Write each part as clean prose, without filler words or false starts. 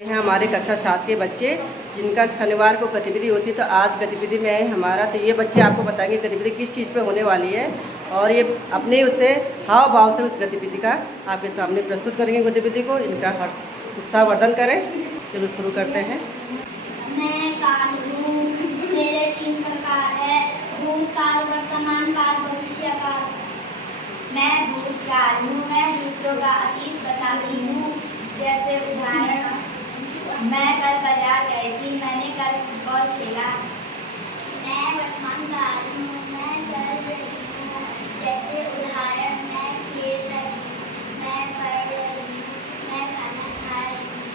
हैं हमारे कक्षा 7 के बच्चे जिनका शनिवार को गतिविधि होती है। तो आज गतिविधि में है हमारा, तो ये बच्चे आपको बताएंगे गतिविधि किस चीज़ पे होने वाली है और ये अपने उसे हाव भाव से उस गतिविधि का आपके सामने प्रस्तुत करेंगे। गतिविधि को इनका हर्ष उत्साहवर्धन करें। चलो शुरू करते हैं। मैं काल हूँ, मेरे 3 प्रकार है, भूतकाल, वर्तमान काल, भविष्य काल। मैं भूतकाल हूँ, मैं दूसरों का अतीत बताती हूँ। जैसे उदाहरण, मैं कल बाजार गई थी, मैंने कल फुटबॉल खेला। मैं वर्तमान काल हूँ, मैं कर रही हूँ। जैसे उदाहरण, मैं खेल रही हूँ, मैं पढ़ रही हूँ, मैं खाना खा रही हूँ।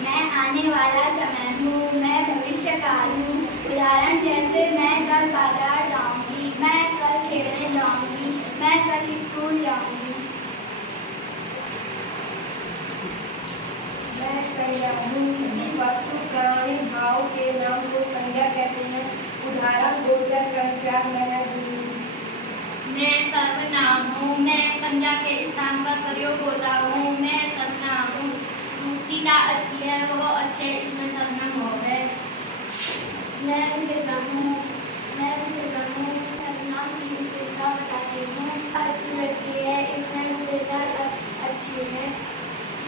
मैं आने वाला समय हूँ, मैं भविष्य काल हूँ। उदाहरण जैसे मैं कल बाजार जाऊँगी, मैं कल खेलने जाऊँगी, मैं कल स्कूल जाऊँगी। मैं संज्ञा हूँ, किसी वस्तु, प्राणी, भाव के नाम को संज्ञा कहते हैं। उदाहरण गोचर, कर्मचार, मैं दूर। मैं सर्वनाम हूँ, मैं संज्ञा के स्थान पर प्रयोग होता हूँ। मैं सर्वनाम हूँ। सीता अच्छी है, वो अच्छे, इसमें सर्वनाम हो है। मैं विशेषण हूँ, मैं विशेषण हूँ। सर्वनाम की विशेषता बताती हूँ। अच्छी लड़की है, इसमें विशेषण अच्छी है।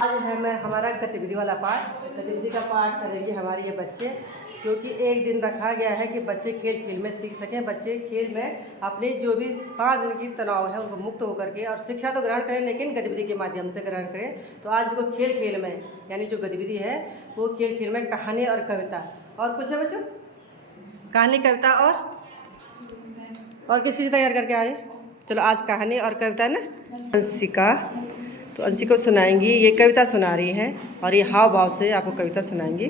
आज है मैं हमारा गतिविधि वाला पाठ। गतिविधि का पाठ करेंगे हमारे ये बच्चे, क्योंकि एक दिन रखा गया है कि बच्चे खेल खेल में सीख सकें। बच्चे खेल में अपने जो भी 5 दिन की तनाव है उनको मुक्त होकर के और शिक्षा तो ग्रहण करें, लेकिन गतिविधि के माध्यम से ग्रहण करें। तो आज को खेल खेल में यानी जो गतिविधि है वो खेल खेल में कहानी और कविता और कुछ है बच्चों, कहानी कविता और किस चीज़ तैयार करके आ रहे। चलो आज कहानी और कविता ना अंशिका, तो अंशिका को सुनाएंगी। ये कविता सुना रही हैं और ये हाव भाव से आपको कविता सुनाएंगी।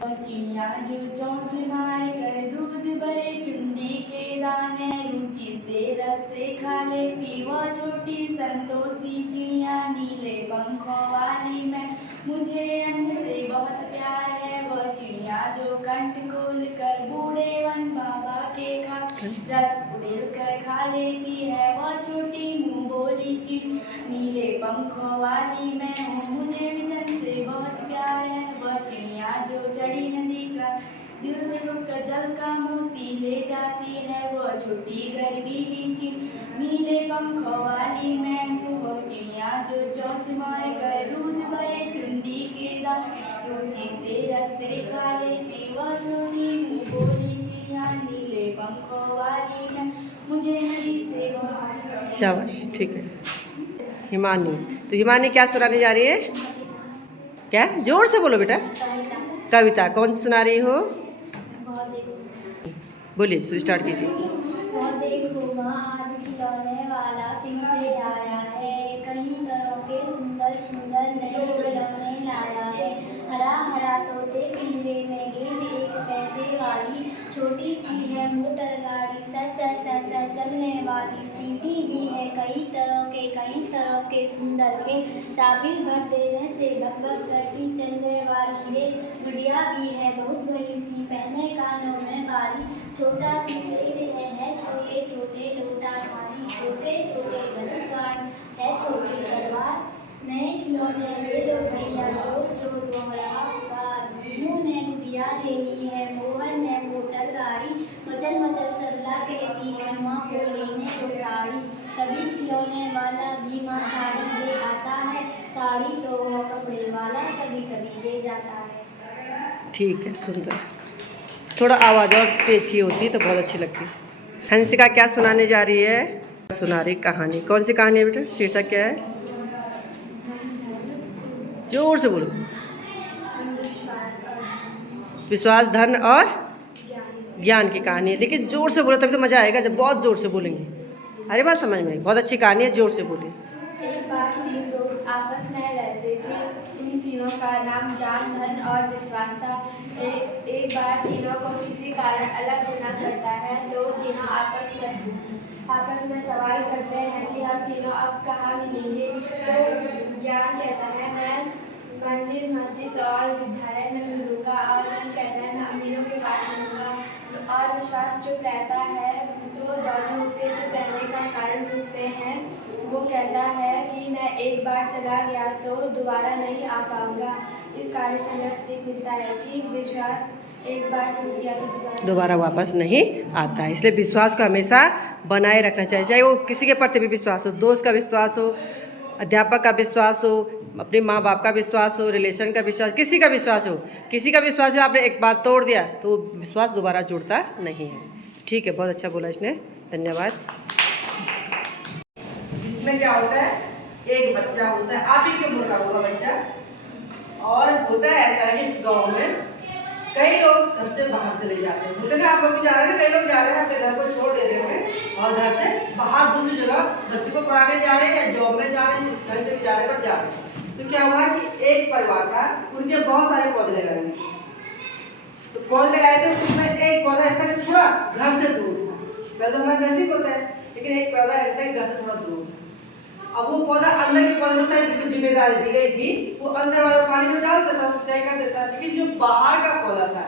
चिड़िया जो चोंच मार कर दूध भरे चुंडी के दाने रुचि से रस से खा लेती वो छोटी संतोषी चिड़िया नीले पंखों वाली। मैं मुझे अन्न से बहुत प्यार है, वो चिड़िया जो कंठ खोल कर बूढ़े वन बाबा के खा रस उड़ेल कर खा लेती है वो छोटी मुंह बोली चिड़िया नीले पंखों वाली। मैं हूँ, मुझे विजन से बहुत प्यार है, वह चिड़िया जो चढ़ी नदी का दिल में टूटकर जल का मोती ले जाती है वो छोटी गर्वीली चिड़िया नीले पंखों वाली। मैं हूँ वो चिड़िया जो चोंच मार कर दूध भरे चुंडी के दाने रुचि से रस से खा लेती वह छोटी मुँह बोली चिड़िया नीले पंखों वाली। मैं मुझे नदी से बहुत शाबाश, ठीक है। हिमानी, तो हिमानी क्या सुनाने जा रही है? क्या? जोर से बोलो बेटा। कविता कौन सी सुना रही हो? बोलिए, स्टार्ट कीजिए। वो देखो वहाँ आज खिलौने वाला फिर से आया है, कई तरह के सुंदर सुंदर नए खिलौने लाया है। हरा हरा तोते पिंजरे में, गेंद एक पैसे वाली, छोटी सी है मोटर गाड़ी, सर सर सर सर चलने वाली, सीटी भी है कई तरह के सुंदर के, चाबी भर देने से भग भग करती चलने वाली है। गुड़िया भी है बहुत बड़ी सी, पहने कानों में बाली, छोटा पेड़ है छोटे छोटे लोटा थाली, छोटे छोटे धनुष बाण है छोटी तलवार। नए खिलौने ले लो भैया, जोर जोर बोल रहा पुकार। मुन्नू ने गुड़िया ले ली है, मोहन ने मोटर गाड़ी, मचल मचल सरला कहती है माँ को लेने को साड़ी। कभी खिलौने वाला भी माँ साड़ी ले आता है, साड़ी तो वो कपड़े वाला कभी कभी ले जाता है। ठीक है, सुंदर। थोड़ा आवाज़ और तेज की होती तो बहुत अच्छी लगती। हंसिका क्या सुनाने जा रही है? सुना रही कहानी। कौन सी कहानी है बेटा? शीर्षक क्या है? जोर से बोलो। विश्वास, धन और ज्ञान की कहानी है, लेकिन जोर से बोलो तभी तो मज़ा आएगा, जब बहुत जोर से बोलेंगे। अरे बात समझ में, बहुत अच्छी कहानी है, जोर से बोलिए। एक बार 3 दोस्त आपस में रहते थे। इन तीनों का नाम ज्ञान, धन और विश्वास था। एक बार तीनों को किसी कारण अलग होना पड़ता है, तो तीनों आपस में सवाल करते हैं कि हम तीनों अब कहाँ मिलेंगे। तो ज्ञान कहता है मैं मंदिर, मस्जिद और विद्यालय में मिलूंगा, और धन कहता है मैं अमीरों के पास मिलूंगा। और विश्वास चुप रहता है, तो दोनों उसे चुप रहने का कारण पूछते हैं। वो कहता है कि मैं एक बार चला गया तो दोबारा नहीं आ पाऊंगा। इस कार्य से यह सीख मिलता है कि विश्वास एक बार टूट गया तो दोबारा वापस नहीं आता है। इसलिए विश्वास को हमेशा बनाए रखना चाहिए, चाहे वो किसी के प्रति भी विश्वास हो, दोस्त का विश्वास हो, अध्यापक का विश्वास हो, अपने माँ बाप का विश्वास हो, रिलेशन का विश्वास, किसी का विश्वास हो। किसी का विश्वास भी आपने एक बार तोड़ दिया तो विश्वास दोबारा जुड़ता नहीं है। ठीक है, बहुत अच्छा बोला इसने, धन्यवाद। जिसमें क्या होता है, एक बच्चा होता है, आप ही की उम्र का होगा बच्चा, और होता है ऐसा है कि इस गाँव में कई लोग घर से बाहर चले जाते हैं। होते हैं आप लोग भी जा रहे हैं, कई लोग जा रहे हैं अपने घर को छोड़ देते हैं और घर से बाहर दूसरी जगह बच्चों को पढ़ाने जा रहे हैं या जॉब में जा रहे हैं, जिस घर से भी जा रहे हैं पर जा रहे हैं। तो क्या हुआ कि एक परिवार था, उनके बहुत सारे पौधे लगाए थे। तो पौधे लगाए थे, उसमें एक पौधा ऐसा थोड़ा घर से दूर था। पहले तो हमारे नजदीक होता है, लेकिन एक पौधा ऐसा है घर से थोड़ा दूर था। अब वो पौधा अंदर के पौधे को जिसको जिम्मेदारी दी गई थी, वो अंदर वाला पानी में डाल देता, सिंचाई कर देता, लेकिन जो बाहर का पौधा था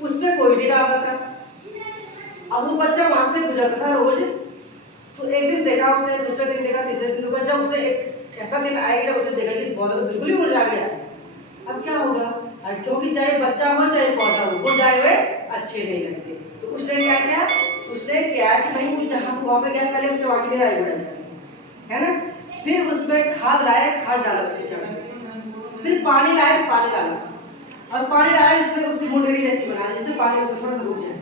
उसमें कोई नहीं डालता था। अब वो बच्चा वहां से गुजरता था रोज, तो एक दिन देखा उसने, दूसरे दिन देखा, तीसरे दिन देखा, जब उसे ऐसा दिन आएगा जब उसे देखा कि पौधा तो बिल्कुल ही मुरझा गया। अब क्या होगा, क्योंकि चाहे बच्चा हो चाहे पौधा हो, मुरझाए हुए अच्छे नहीं लगते। तो उसने क्या किया, उसने क्या कि भाई वो जहाँ वहाँ पे गया, पहले उसने वहाँ की निराई उड़ाई है ना, फिर उसमें खाद लाए, खाद डाला उसके चढ़, फिर पानी लाए, पानी डाला, और पानी डाला इसमें उसकी मुंडेरी जैसी बना, जिससे पानी उसको थोड़ा सा रुक जाए।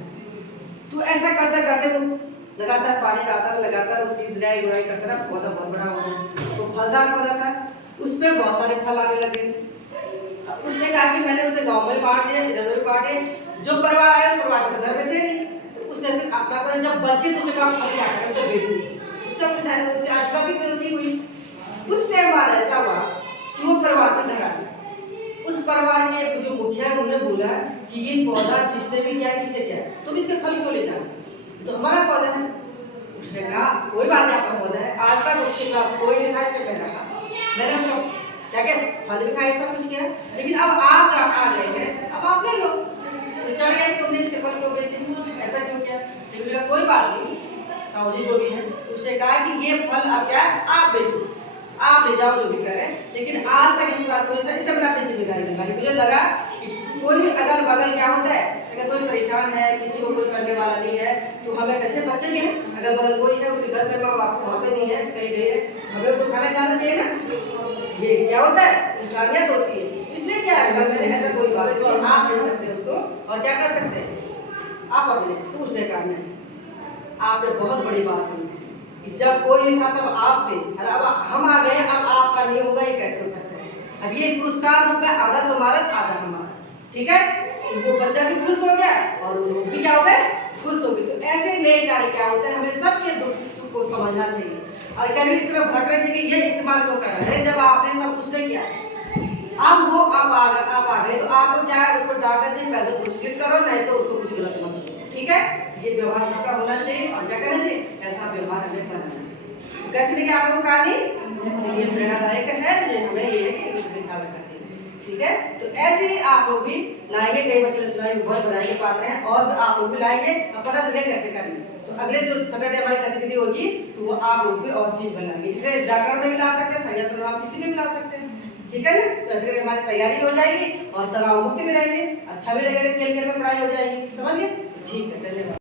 तो ऐसा करते करते वो लगातार पानी डालता, लगातार उसकी निराई उड़ाई करता रहा, पौधा बहुत बड़ा हो गया। तो फलदार पौधा था, उसमें बहुत सारे फल आने लगे। उसने कहा कि मैंने उसने गाँव में बांट दिया, इधर भी बांटे, जो परिवार आया उस परिवार के घर में थे नहीं, तो उसने अपना जब बच्चे तो उसे कहा फल क्या करें, उसे बेच दिया। उसकी आजीविका भी गलती हुई। उस टाइम बाद ऐसा हुआ कि वो परिवार में घर आ गया। उस परिवार के जो मुखिया है उन्होंने बोला कि ये पौधा जिसने भी किया किसने किया, तुम इसके फल क्यों ले जाओ, तो हमारा पौधा है। उसने कहा कोई बात नहीं, आपका पौधा है। आज तक उसके पास कोई नहीं था, इससे मैंने कहा, मैंने उसको क्या क्या फल भी खाए, सब कुछ किया, लेकिन अब आप आ गए हैं, अब आप ले लो। तो चढ़ गया कि तुमने इसके फल क्यों बेचे, ऐसा क्यों किया। लेकिन कोई बात नहीं, ताऊजी जो भी है, उसने कहा कि ये फल अब क्या आप बेचो, आप ले जाओ, जो भी करें, लेकिन आज तक इस बात को इससे मैंने अपनी जिम्मेदारी निभाई। मुझे लगा कि कोई भी अगल बगल क्या होता है, अगर कोई परेशान है, किसी को कोई करने वाला नहीं है, तो हमें कहते हैं बच्चे नहीं है, अगल बगल कोई है, उसके घर में माँ बाप वहाँ पे नहीं है, कहीं गए है, हमें उसको खाना खिलाना चाहिए ना। ये क्या होता है, इंसानियत होती है। इसलिए क्या है, अगर मैंने ऐसा कोई बात नहीं, आप ले सकते हैं उसको, और क्या कर सकते हैं आप अपने। तो उसने कहा नहीं, आपने बहुत बड़ी बात की कि जब कोई नहीं था तब आप थे, और अब हम आ गए, अब आपका नहीं होगा, ये कैसे हो सकता है। अब ये पुरस्कार रूप में आधा तुम्हारा आधा हमारा, ठीक है। वो बच्चा भी खुश हो गया और लोग भी क्या हो गए, खुश हो गए। तो ऐसे नए कार्य क्या होते हैं, हमें सबके दुख को समझना चाहिए, और कभी इसमें भटकना चाहिए ये इस्तेमाल क्यों कर रहे हैं। जब आपने तब उसने किया, अब वो आप आ गए, तो आपको क्या है, उसको डांटना चाहिए, पहले तो पुरस्कृत करो, नहीं तो उसको कुछ गलत मत करो, ठीक है। ये व्यवहार सबका होना चाहिए, और क्या करना चाहिए, ऐसा व्यवहार हमें बनाना चाहिए। कैसे लेके आप लोगों का नहीं, ये प्रेरणादायक है, जो हमें ये है कि इसको ख्याल रखना चाहिए, ठीक है। तो ऐसे ही आप लोग भी लाएंगे, कई बच्चों ने सुनाई बहुत बधाई के पात्र हैं, और आप लोग भी लाएंगे, अब पता चले कैसे करेंगे। तो अगले जो सैटरडे हमारी गतिविधि होगी, तो वो आप लोग भी और चीज बनाएंगे, इसे व्याकरण में भी ला सकते हैं, संज्ञा सर्वनाम किसी में भी ला सकते हैं, ठीक है ना। तो ऐसे करके हमारी तैयारी हो जाएगी और तनाव मुक्त भी रहेंगे, अच्छा भी लगेगा, खेल खेल में पढ़ाई हो जाएगी, समझ गए, ठीक है, धन्यवाद।